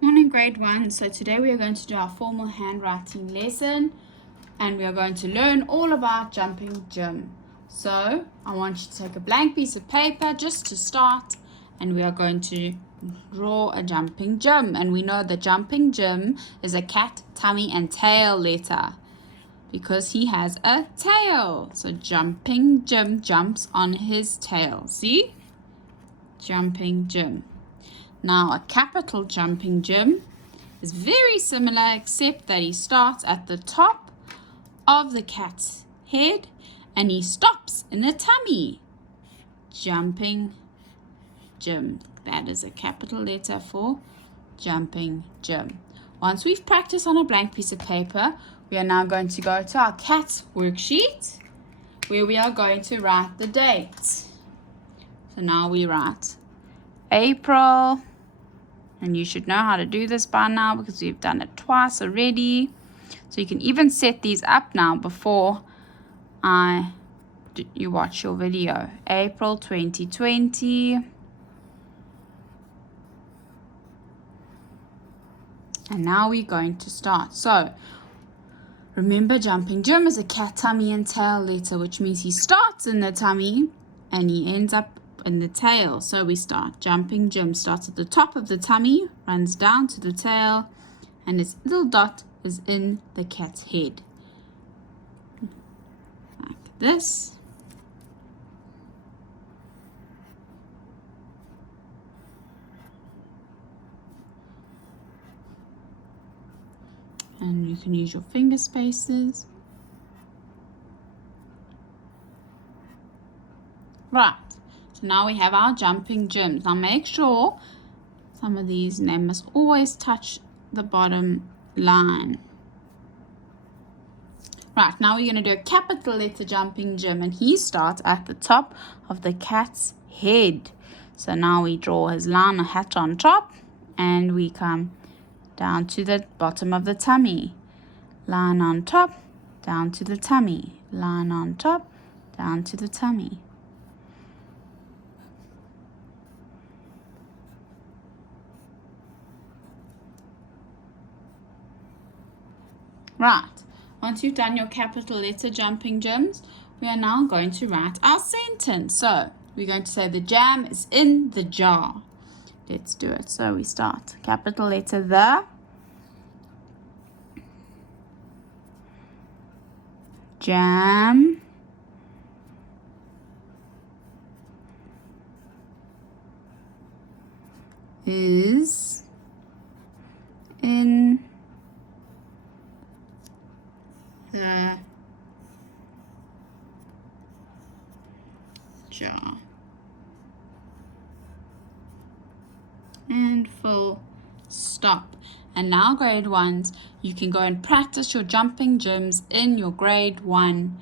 Morning, grade 1. So today we are going to do our formal handwriting lesson, and we are going to learn all about jumping jim. So I want you to take a blank piece of paper just to start, and we are going to draw a jumping jim. And we know the jumping jim is a cat, tummy and tail letter because he has a tail. So jumping jim jumps on his tail. See? Jumping jim. Now, a capital jumping jim is very similar, except that he starts at the top of the cat's head and he stops in the tummy. Jumping jim. That is a capital letter for jumping jim. Once we've practiced on a blank piece of paper, we are now going to go to our cat worksheet where we are going to write the date. So now we write April. And you should know how to do this by now because we've done it twice already. So you can even set these up now before you watch your video. April 2020. And now we're going to start. So remember, jumping jim is a cat, tummy and tail letter, which means he starts in the tummy and he ends up in the tail. So we start. Jumping jim starts at the top of the tummy, runs down to the tail, and his little dot is in the cat's head. Like this. And you can use your finger spaces. Right. So now we have our jumping jims. Now make sure some of these names must always touch the bottom line. Right, now we're going to do a capital letter jumping jim, and he starts at the top of the cat's head. So now we draw his line, a hat on top, and we come down to the bottom of the tummy. Line on top, down to the tummy. Line on top, down to the tummy. Right, once you've done your capital letter jumping jims, we are now going to write our sentence. So we're going to say the jam is in the jar. Let's do it. So we start. Capital letter the. Jam is in the jar. And full stop. And now grade 1s, you can go and practice your jumping jims in your grade 1